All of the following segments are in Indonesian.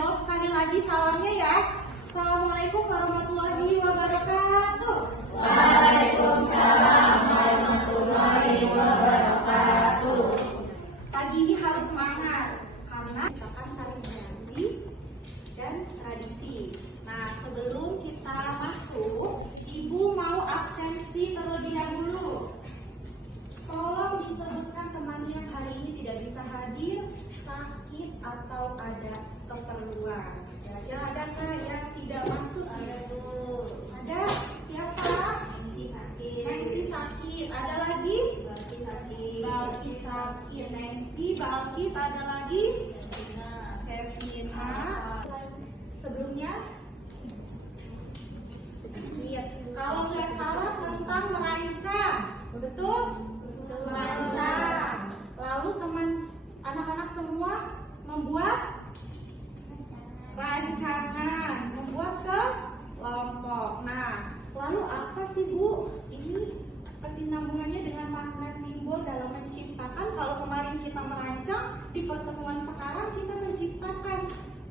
jawab sekali lagi salamnya ya. Assalamualaikum warahmatullahi wabarakatuh. Waalaikumsalam warahmatullahi wabarakatuh. Pagi ini harus semangat karena kita akan tari kreasi dan tradisi. Nah, sebelum kita masuk, Ibu mau absensi terlebih dahulu. Tolong disebutkan teman yang hari ini tidak bisa hadir, sakit atau ada keperluan. Kira-kira adakah yang tidak masuk? Ada tuh. Ada? Siapa? Nancy sakit. Nancy sakit. Ada lagi? Balki sakit. Balki sakit. Nancy, Balki. Ada lagi? Sevina. Sebelumnya? Sedikit. Kalau nggak salah tentang merancang, betul? Merancang. Lalu teman anak-anak semua membuat rancangan, membuat kelompok. Nah, lalu apa sih Bu? Ini kesinambungannya dengan makna simbol dalam menciptakan. Kalau kemarin kita merancang, di pertemuan sekarang kita menciptakan.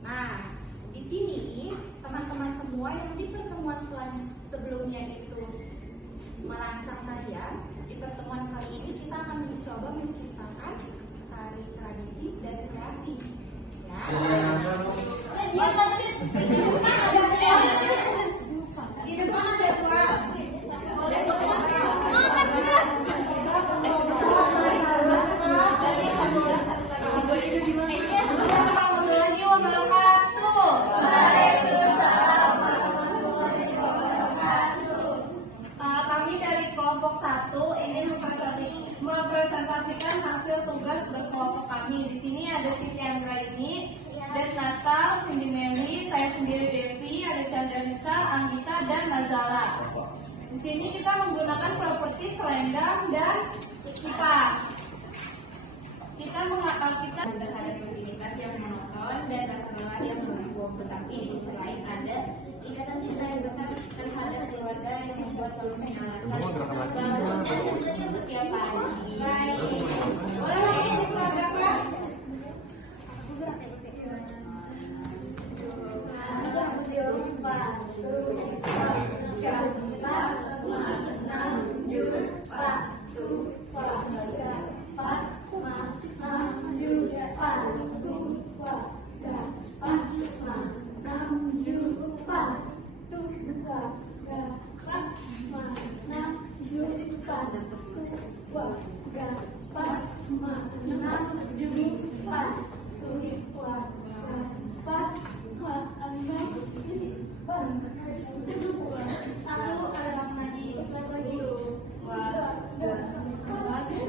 Nah, di sini teman-teman semua yang di pertemuan sebelumnya itu merancang tarian, di pertemuan kali ini kita akan mencoba menciptakan tari tradisi dan kreasi. Ya. Di depan ada dua. Boleh kami dari kelompok 1 ingin mempresentasikan hasil tugas berkelompok kami. Di sini ada Siti Andra ini, Des Natal, Cindy Meli, saya sendiri Devi, ada Chandra Lisa, Anggita, dan Nazala. Di sini kita menggunakan properti selendang dan kipas. Kita terhadap rutinitas yang monoton dan rasa lelah yang membuang, tetapi di sisi lain ada ikatan cinta yang besar terhadap keluarga yang membuat volume alasan bangun dan tentunya setiap pagi. Baik, boleh langsung diperagakan? Satu ada lagi.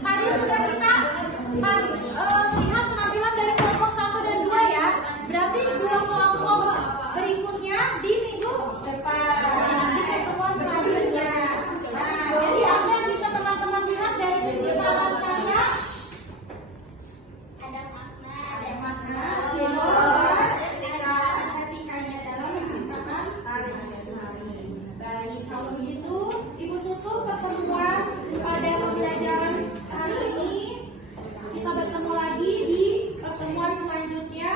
Tadi sudah kita lihat penampilan dari kelompok 1 dan 2 ya. Berarti dua kelompok berikutnya di minggu depan di pertemuan selanjutnya. Nah, jadi apa yang bisa teman-teman lihat dari penciptaan karya? Ada makna, simbol, estetikanya dalam menciptakan tari. Baik, kalau begitu Ibu tutup pertemuan pada pembelajaran hari ini. Kita bertemu lagi di pertemuan selanjutnya.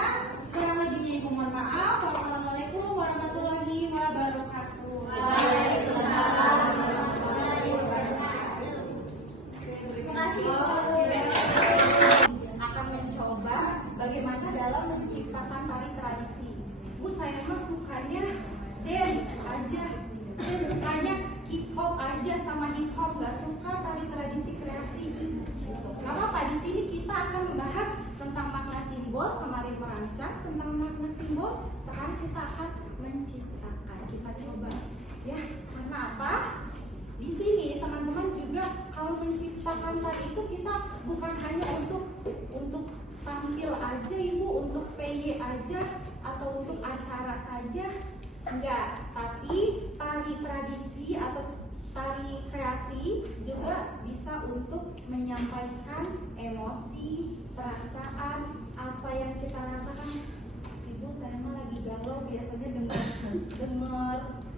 Kurang lebihnya Ibu mohon maaf. Wassalamualaikum warahmatullahi wabarakatuh. Waalaikumsalam warahmatullahi wabarakatuh. Terima kasih. Akan mencoba bagaimana dalam menciptakan tari tradisi. Bu, saya mah sukanya dance aja. Saya sukanya hip hop aja sama hip hop, gak suka tari tradisi kreasi. Gak apa-apa, di sini kita akan membahas tentang makna simbol. Kemarin merancang tentang makna simbol, sekarang kita akan menciptakan. Kita coba ya, karena apa? Di sini teman-teman juga kalau menciptakan tari itu kita bukan hanya untuk tampil aja Ibu, untuk PY aja atau untuk acara saja. Enggak, tapi tari tradisi atau tari kreasi juga bisa untuk menyampaikan emosi, perasaan, apa yang kita rasakan. Ibu, saya mah lagi galau, biasanya denger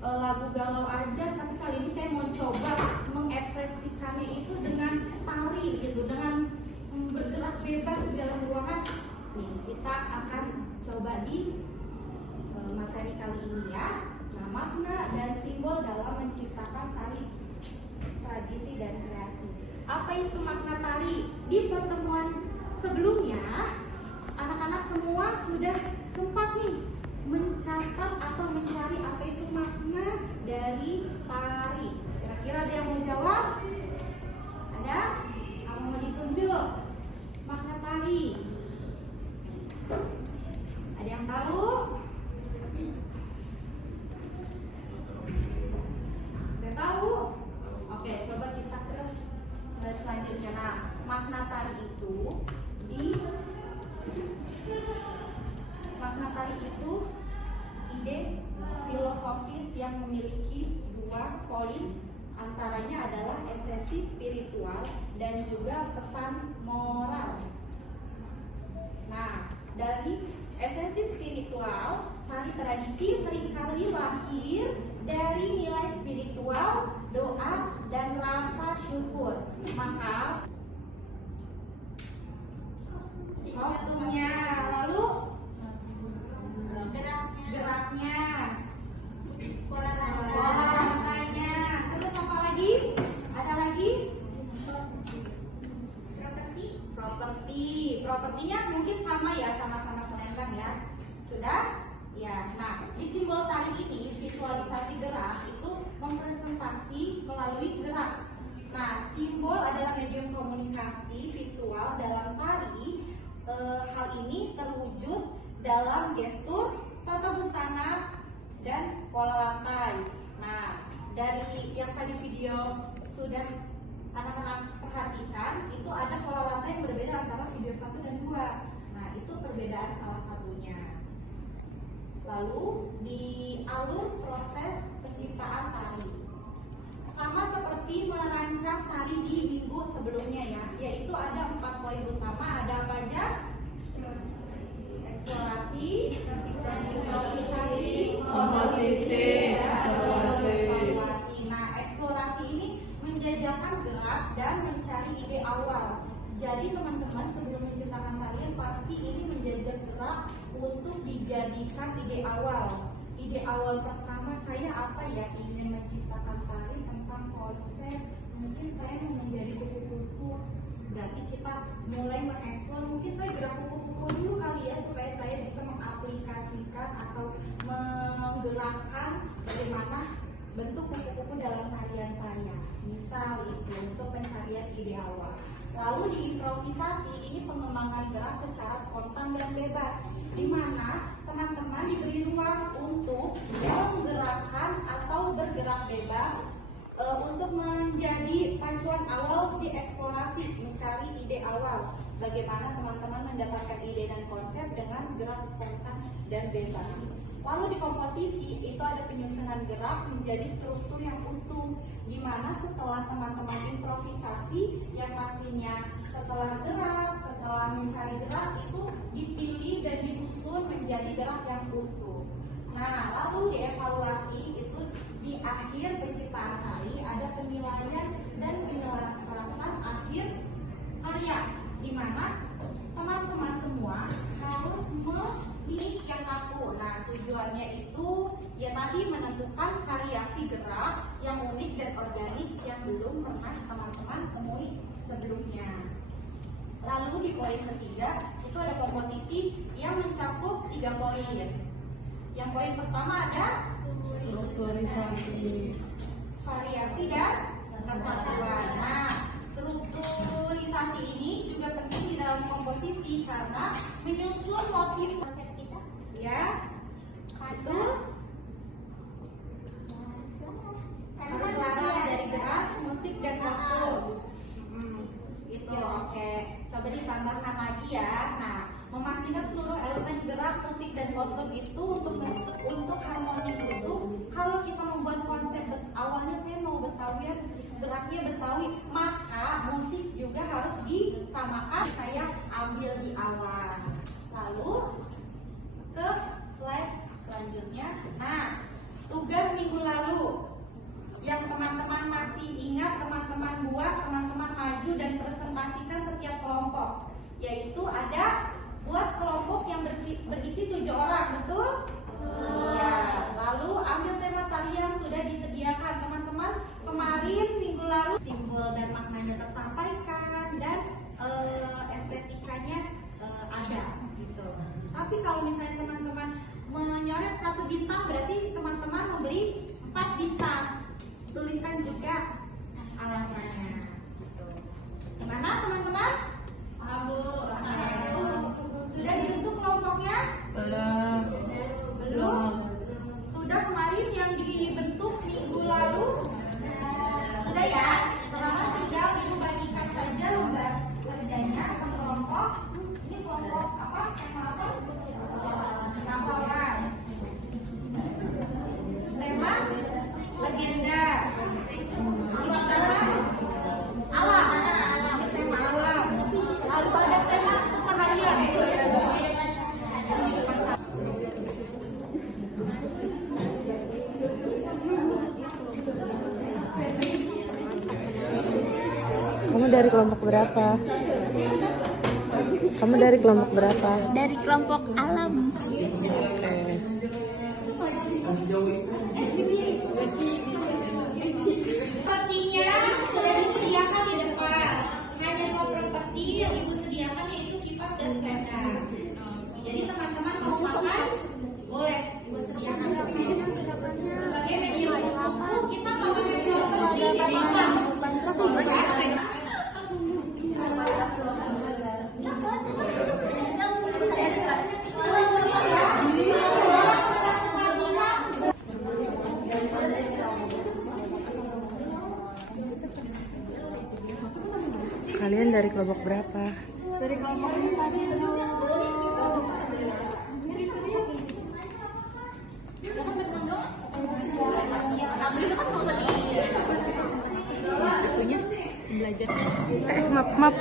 lagu galau aja, tapi kali ini saya mau coba mengekspresikannya itu dengan tari gitu, dengan bergerak bebas di dalam ruangan. Nih, kita akan coba di materi kali ini ya. Nah, makna dan simbol dalam menciptakan tari tradisi dan kreasi. Apa itu makna tari? Di pertemuan sebelumnya, anak-anak semua sudah sempat nih mencatat atau mencari apa itu makna dari tari. Kira-kira ada yang mau jawab? Ada? Kamu mau ditunjuk makna tari? Ada yang tahu? Udah tahu? Oke, coba kita ke slide selanjutnya. Nah, makna tari itu ide filosofis yang memiliki 2 poin, antaranya adalah esensi spiritual dan juga pesan moral. Nah, dari esensi spiritual, tari tradisi seringkali lahir dari nilai spiritual, doa, dan rasa syukur. Maka kostumnya, lalu geraknya, pola lantainya, terus apa lagi? Ada lagi? Propertinya mungkin sama ya, sama-sama selendang ya. Sudah? Ya. Nah, di simbol tari ini visualisasi gerak itu mempresentasi melalui gerak. Nah, simbol adalah medium komunikasi visual dalam tari. Hal ini terwujud dalam gestur, tata busana, dan pola lantai. Nah, dari yang tadi video sudah anak-anak perhatikan, itu ada pola lantai yang berbeda antara video 1 dan 2. Nah, itu perbedaan salah satunya. Lalu di alur proses penciptaan tari, sama seperti merancang tari di minggu sebelumnya ya, yaitu ada 4 poin utama. Ada apa aja? Eksplorasi, improvisasi, komposisi, dan evaluasi. Nah, eksplorasi ini menjajakan gerak dan mencari ide awal. Jadi teman-teman sebelum menciptakan tarian pasti ini menjajak gerak untuk dijadikan ide awal. Ide awal pertama saya apa ya, ingin menciptakan tari tentang konsep. Mungkin saya mau menjadi kupu-kupu. Berarti kita mulai mengeksplor. Mungkin saya gerak kupu-kupu dulu kali ya, supaya saya bisa mengaplikasikan atau menggerakkan bagaimana bentuk kupu-kupu dalam tarian saya. Misal itu untuk pencarian ide awal. Lalu di improvisasi ini pengembangan gerak secara spontan dan bebas, di mana teman-teman diberi ruang untuk menggerakkan atau bergerak bebas untuk menjadi pacuan awal di eksplorasi, mencari ide awal. Bagaimana teman-teman mendapatkan ide dan konsep dengan gerak spontan dan bebas. Lalu di komposisi itu ada penyusunan gerak menjadi struktur yang utuh, di mana setelah teman-teman improvisasi, yang pastinya setelah gerak, setelah mencari gerak itu dipilih dan disusun menjadi gerak yang utuh. Nah, lalu dievaluasi itu di akhir penciptaan tari ada penilaian dan penyelarasan akhir karya, di mana teman-teman semua harus memilih yang kaku. Nah, tujuannya itu ya tadi menentukan variasi gerak yang unik dan organik yang belum pernah teman-teman temui sebelumnya. Lalu di poin ketiga itu ada komposisi yang mencakup 3 poin. Yang poin pertama ada variasi dan kesatuan. Nah, strukturisasi ini juga penting di dalam komposisi karena menyusun motif konsep kita, ya, betul. Harus laras dari gerak, musik dan kostum. Itu oke. Coba ditambahkan lagi ya. Nah, memastikan seluruh elemen gerak, musik dan kostum itu untuk harmoni itu. Kalau kita membuat konsep awalnya saya mau Betawi diketahui, maka musik juga harus disamakan. Saya ambil di awal. Lalu ke slide selanjutnya. Nah, tugas minggu lalu yang teman-teman masih ingat, teman-teman buat, teman-teman maju dan presentasikan setiap kelompok. Yaitu ada buat kelompok yang berisi 7 orang, betul? Ya, lalu ambil tema tari yang sudah disediakan teman-teman kemarin minggu lalu, simbol dan maknanya tersampaikan dan estetikanya ada gitu. Tapi kalau misalnya teman-teman menyoret 1 bintang, berarti teman-teman memberi 4 bintang. Tuliskan juga alasannya gitu. Gimana teman-teman? Sudah dibentuk kelompoknya? Belum? Sudah kemarin yang dibentuk minggu lalu? Sudah ya? Sekarang tinggal dibagikan saja lomba kerjanya ke kelompok. Ini kelompok apa? Tema apa? Pahlawan. Tema legenda. Ini tema alam. Ini tema alam. Lalu ada tema keseharian. Kamu dari kelompok berapa? Kamu dari kelompok berapa? Dari kelompok alam. Sepertinya sudah disediakan di depan. Ngajar properti yang ibu sediakan yaitu kipas dan selendang. Jadi teman-teman mau makan boleh ibu sediakan. Sebagai medium buku kita kalau pakai properti apa? Kalian dari kelompok berapa? Dari kelompok ini tadi. Akunya belajar. Maaf.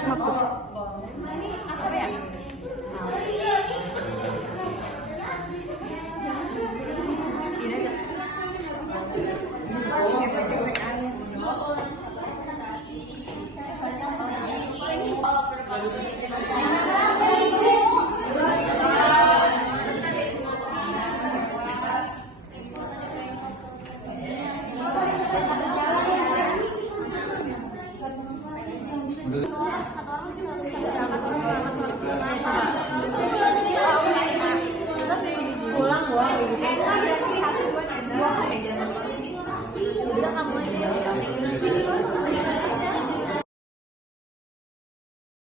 Pulang